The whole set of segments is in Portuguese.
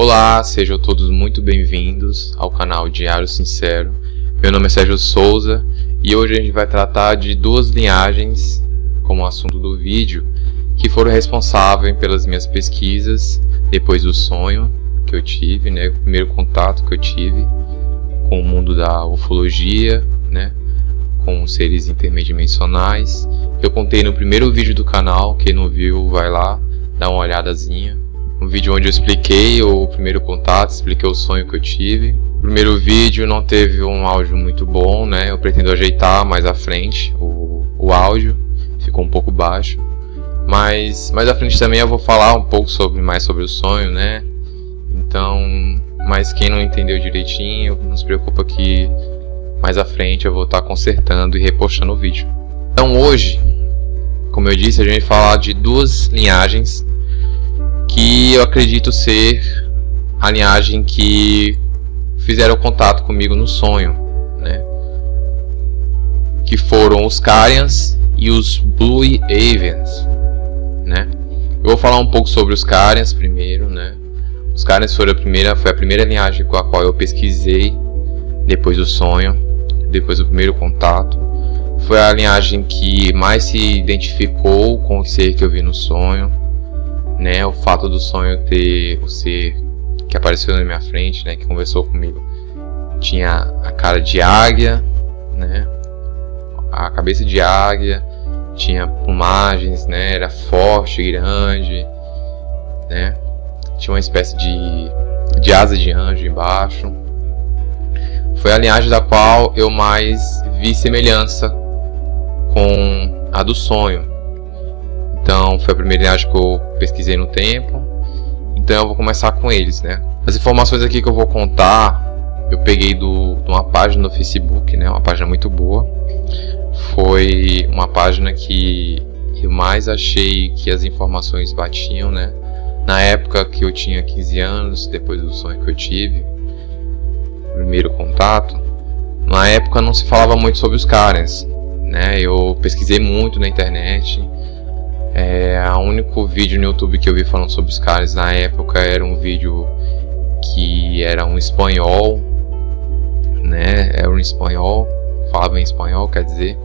Olá, sejam todos muito bem-vindos ao canal Diário Sincero. Meu nome é Sérgio Souza e hoje a gente vai tratar de duas linhagens como assunto do vídeo que foram responsáveis pelas minhas pesquisas depois do sonho que eu tive, o primeiro contato que eu tive com o mundo da ufologia, com seres interdimensionais. Eu contei no primeiro vídeo do canal, quem não viu vai lá, dá uma olhadazinha. Um vídeo onde eu expliquei o primeiro contato, expliquei o sonho que eu tive. O primeiro vídeo não teve um áudio muito bom, Eu pretendo ajeitar mais à frente o áudio, ficou um pouco baixo. Mas mais à frente também eu vou falar um pouco mais sobre o sonho, Então, mas quem não entendeu direitinho, não se preocupa que mais à frente eu vou estar consertando e repostando o vídeo. Então hoje, como eu disse, a gente vai falar de duas linhagens que eu acredito ser a linhagem que fizeram contato comigo no sonho, que foram os Carians e os Blue Avians, Eu vou falar um pouco sobre os Carians primeiro, Os Carians foi a primeira linhagem com a qual eu pesquisei depois do sonho, depois do primeiro contato. Foi a linhagem que mais se identificou com o ser que eu vi no sonho. O fato do sonho ter o ser que apareceu na minha frente, que conversou comigo, tinha a cara de águia, a cabeça de águia, tinha plumagens, era forte, grande, tinha uma espécie de asa de anjo embaixo. Foi a linhagem da qual eu mais vi semelhança com a do sonho. Então foi a primeira linhagem que eu pesquisei no tempo. Então eu vou começar com eles, As informações aqui que eu vou contar, eu peguei de uma página no Facebook, uma página muito boa. Foi uma página que eu mais achei que as informações batiam, Na época que eu tinha 15 anos, depois do sonho que eu tive, primeiro contato, na época não se falava muito sobre os Carians, Eu pesquisei muito na internet. O único vídeo no YouTube que eu vi falando sobre os Carians na época era um vídeo que era um espanhol, Era um espanhol, falava em espanhol, quer dizer.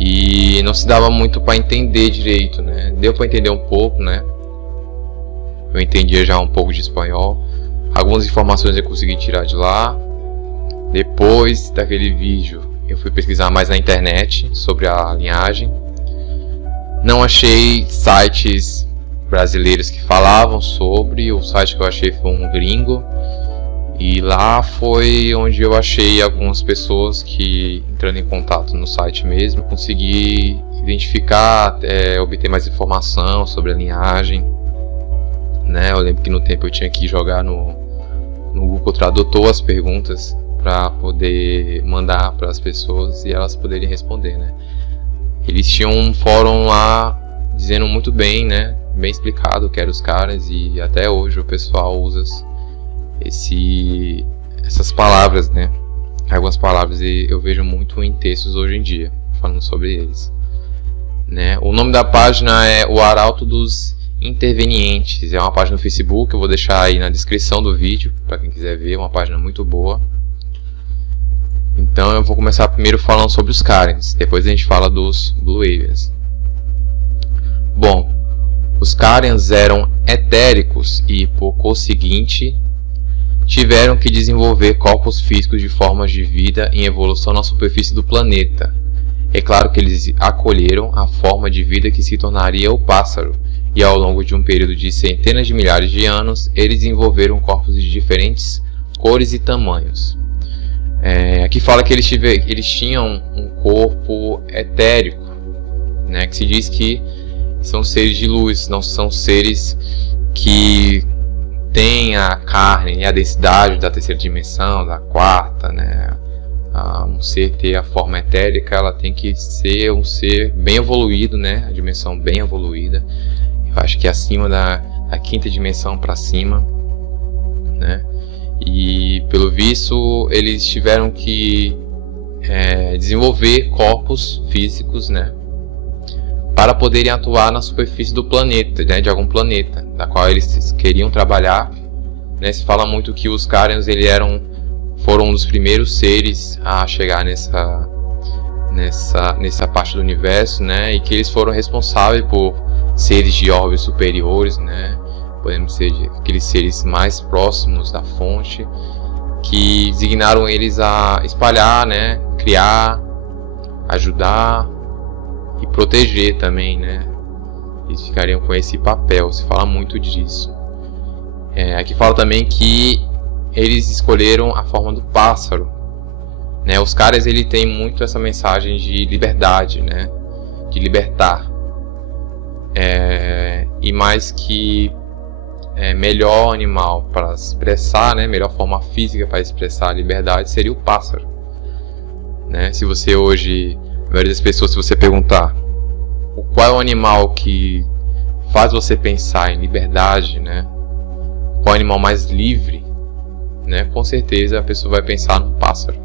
E não se dava muito para entender direito, Deu para entender um pouco, Eu entendia já um pouco de espanhol. Algumas informações eu consegui tirar de lá. Depois daquele vídeo eu fui pesquisar mais na internet sobre a linhagem. Não achei sites brasileiros que falavam sobre. O site que eu achei foi um gringo. E lá foi onde eu achei algumas pessoas que, entrando em contato no site mesmo, consegui identificar, obter mais informação sobre a linhagem. Eu lembro que no tempo eu tinha que jogar no Google Tradutor as perguntas para poder mandar para as pessoas e elas poderem responder, Eles tinham um fórum lá dizendo muito bem, bem explicado o que eram os Carians, e até hoje o pessoal usa essas palavras, Algumas palavras eu vejo muito em textos hoje em dia falando sobre eles, O nome da página é O Arauto dos Intervenientes. É uma página no Facebook, eu vou deixar aí na descrição do vídeo para quem quiser ver, uma página muito boa. Então eu vou começar primeiro falando sobre os Carians, depois a gente fala dos Blue Avians. Bom, os Carians eram etéricos e, por conseguinte, tiveram que desenvolver corpos físicos de formas de vida em evolução na superfície do planeta. É claro que eles acolheram a forma de vida que se tornaria o pássaro, e ao longo de um período de centenas de milhares de anos, eles desenvolveram corpos de diferentes cores e tamanhos. Aqui fala que eles tinham um corpo etérico, que se diz que são seres de luz, não são seres que têm a carne e a densidade da terceira dimensão, da quarta, Um ser ter a forma etérica, ela tem que ser um ser bem evoluído, a dimensão bem evoluída. Eu acho que é acima da quinta dimensão para cima, E pelo visto eles tiveram que desenvolver corpos físicos, para poderem atuar na superfície do planeta, de algum planeta, da qual eles queriam trabalhar né? Se fala muito que os Karyans foram um dos primeiros seres a chegar nessa parte do universo, né? E que eles foram responsáveis por seres de órbitas superiores, né? Podemos ser aqueles seres mais próximos da fonte, que designaram eles a espalhar, né? Criar, ajudar e proteger também, né? Eles ficariam com esse papel, se fala muito disso. Aqui fala também que eles escolheram a forma do pássaro, né? Os caras, ele tem muito essa mensagem de liberdade, né? De libertar. E mais que melhor animal para expressar, né? Melhor forma física para expressar a liberdade seria o pássaro, né? Se você hoje, a maioria das pessoas, se você perguntar qual é o animal que faz você pensar em liberdade, né? Qual é o animal mais livre, né? Com certeza a pessoa vai pensar no pássaro,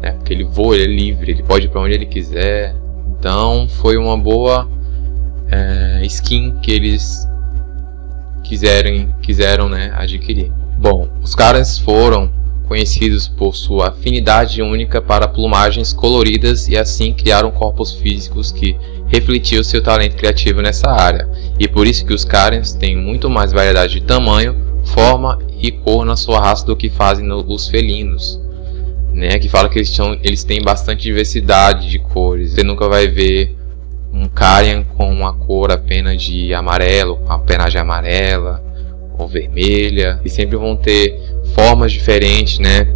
né? Porque ele voa, ele é livre, ele pode ir para onde ele quiser. Então foi uma boa skin que eles quiseram, né, adquirir. Bom, os caras foram conhecidos por sua afinidade única para plumagens coloridas e assim criaram corpos físicos que refletiam seu talento criativo nessa área. E por isso que os Karyans têm muito mais variedade de tamanho, forma e cor na sua raça do que fazem os felinos, né? Que fala que eles têm bastante diversidade de cores. Você nunca vai ver um Karyan com uma cor apenas de amarelo, com a penagem amarela ou vermelha. E sempre vão ter formas diferentes, né?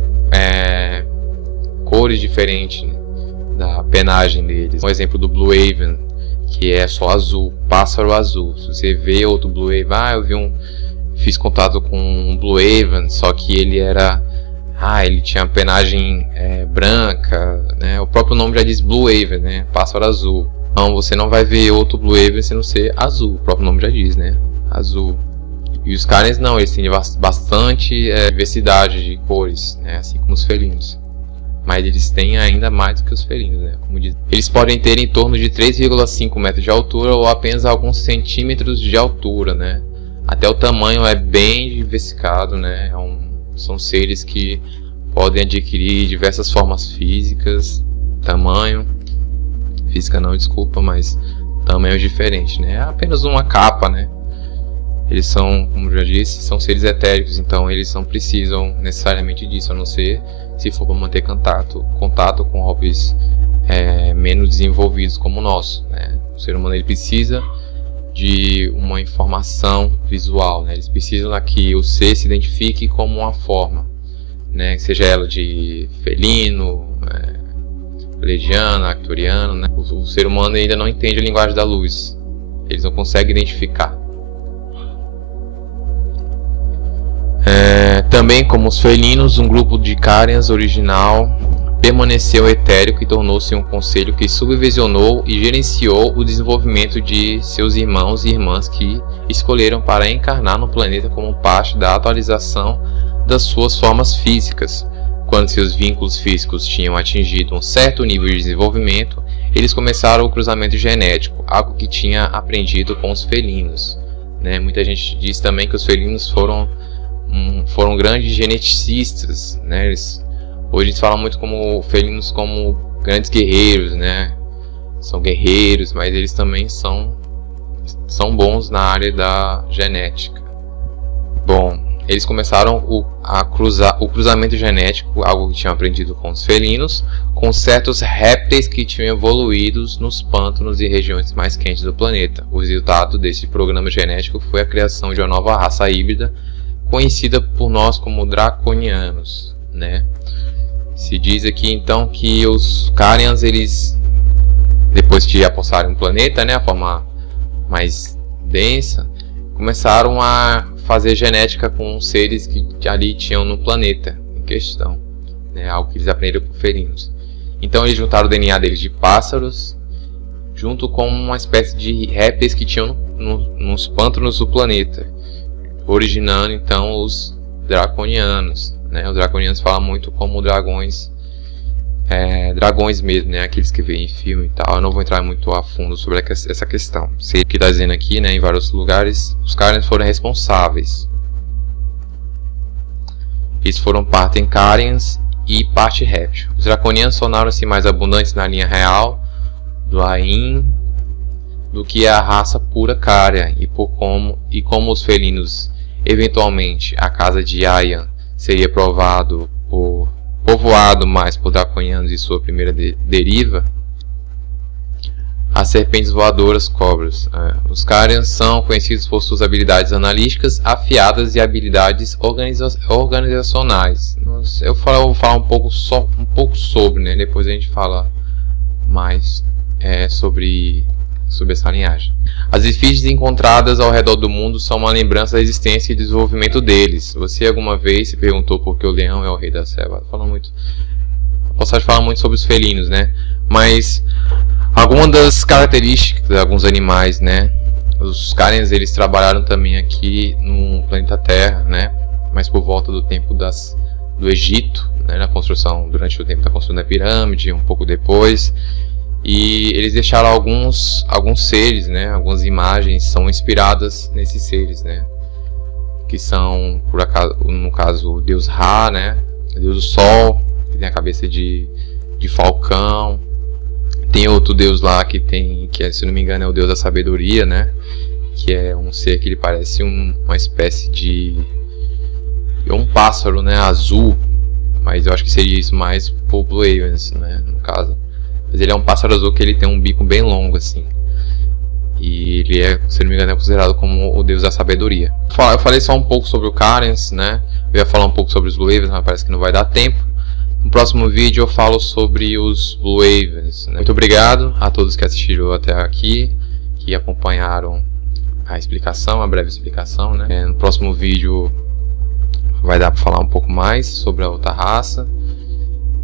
Cores diferentes, né, da penagem deles. Um exemplo do Blue Raven, que é só azul, pássaro azul. Se você vê outro Blue Raven, fiz contato com um Blue Raven, só que ele tinha penagem branca, né? O próprio nome já diz Blue Raven, né? Pássaro azul. Então você não vai ver outro Blue Raven se não ser azul, o próprio nome já diz, né? Azul. E os Karyans não, eles têm bastante diversidade de cores, né? Assim como os felinos. Mas eles têm ainda mais do que os felinos, né? Como diz. Eles podem ter em torno de 3,5 metros de altura ou apenas alguns centímetros de altura, né? Até o tamanho é bem diversificado, né? São seres que podem adquirir diversas formas físicas, tamanho. Física não, desculpa, mas tamanho diferente, né? É apenas uma capa, né? Eles são, como já disse, são seres etéricos, então eles não precisam necessariamente disso, a não ser se for para manter contato com hobbies menos desenvolvidos como o nosso, né? O ser humano, ele precisa de uma informação visual, né? Eles precisam que o ser se identifique como uma forma, né? Seja ela de felino, pleiadiano, arcturiano, né? O ser humano ainda não entende a linguagem da luz, eles não conseguem identificar. Também como os felinos, um grupo de Karyans original permaneceu etérico e tornou-se um conselho que supervisionou e gerenciou o desenvolvimento de seus irmãos e irmãs que escolheram para encarnar no planeta como parte da atualização das suas formas físicas. Quando seus vínculos físicos tinham atingido um certo nível de desenvolvimento, eles começaram o cruzamento genético, algo que tinha aprendido com os felinos, né? Muita gente diz também que os felinos foram grandes geneticistas, né? Hoje eles falam muito como felinos como grandes guerreiros, né? São guerreiros, mas eles também são bons na área da genética. Bom, eles começaram o cruzamento genético, algo que tinham aprendido com os felinos, com certos répteis que tinham evoluído nos pântanos e regiões mais quentes do planeta. O resultado desse programa genético foi a criação de uma nova raça híbrida, conhecida por nós como draconianos, né? Se diz aqui então que os Karyans, eles, depois de apossarem um planeta, né, a forma mais densa, começaram a fazer genética com seres que ali tinham no planeta em questão, né, algo que eles aprenderam com felinos. Então eles juntaram o DNA deles de pássaros junto com uma espécie de répteis que tinham nos pântanos do planeta, originando então os draconianos, né? Os draconianos falam muito como dragões, dragões mesmo, né? Aqueles que veem em filme e tal. Eu não vou entrar muito a fundo sobre essa questão. Sei que está dizendo aqui, né? Em vários lugares, os caras foram responsáveis. Eles foram parte Encarians e parte réptil. Os draconianos tornaram-se mais abundantes na linha real do Ain do que a raça pura Caria, e como os felinos, eventualmente, a casa de Aian seria povoado mais por draconianos e sua primeira deriva, as serpentes voadoras cobras. Os Carians são conhecidos por suas habilidades analíticas afiadas e habilidades organizacionais. Eu vou falar um pouco sobre, né? Depois a gente fala mais sobre essa linhagem. As efígies encontradas ao redor do mundo são uma lembrança da existência e desenvolvimento deles. Você alguma vez se perguntou por que o leão é o rei da selva? A postagem fala muito sobre os felinos, né? Mas algumas das características de alguns animais, né? Os Carians, eles trabalharam também aqui no planeta Terra, né? Mas por volta do tempo do Egito, né? Durante o tempo da construção da pirâmide, um pouco depois. E eles deixaram alguns seres, né? Algumas imagens são inspiradas nesses seres, né? Que são, no caso, o deus Ra, né? O deus do Sol, que tem a cabeça de falcão. Tem outro deus lá que se não me engano, é o deus da sabedoria, né? Que é um ser que ele parece uma espécie de um pássaro, né? Azul, mas eu acho que seria isso mais pro Blue Ravens, né? No caso. Mas ele é um pássaro azul que ele tem um bico bem longo, assim. E ele se não me engano, é considerado como o deus da sabedoria. Eu falei só um pouco sobre o Carians, né? Eu ia falar um pouco sobre os Blue Ravens, mas parece que não vai dar tempo. No próximo vídeo eu falo sobre os Blue Ravens, né? Muito obrigado a todos que assistiram até aqui, que acompanharam a breve explicação, né? No próximo vídeo vai dar para falar um pouco mais sobre a outra raça.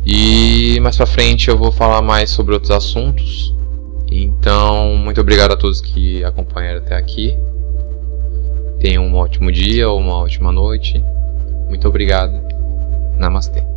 E mais pra frente eu vou falar mais sobre outros assuntos. Então, muito obrigado a todos que acompanharam até aqui. Tenham um ótimo dia ou uma ótima noite. Muito obrigado. Namastê.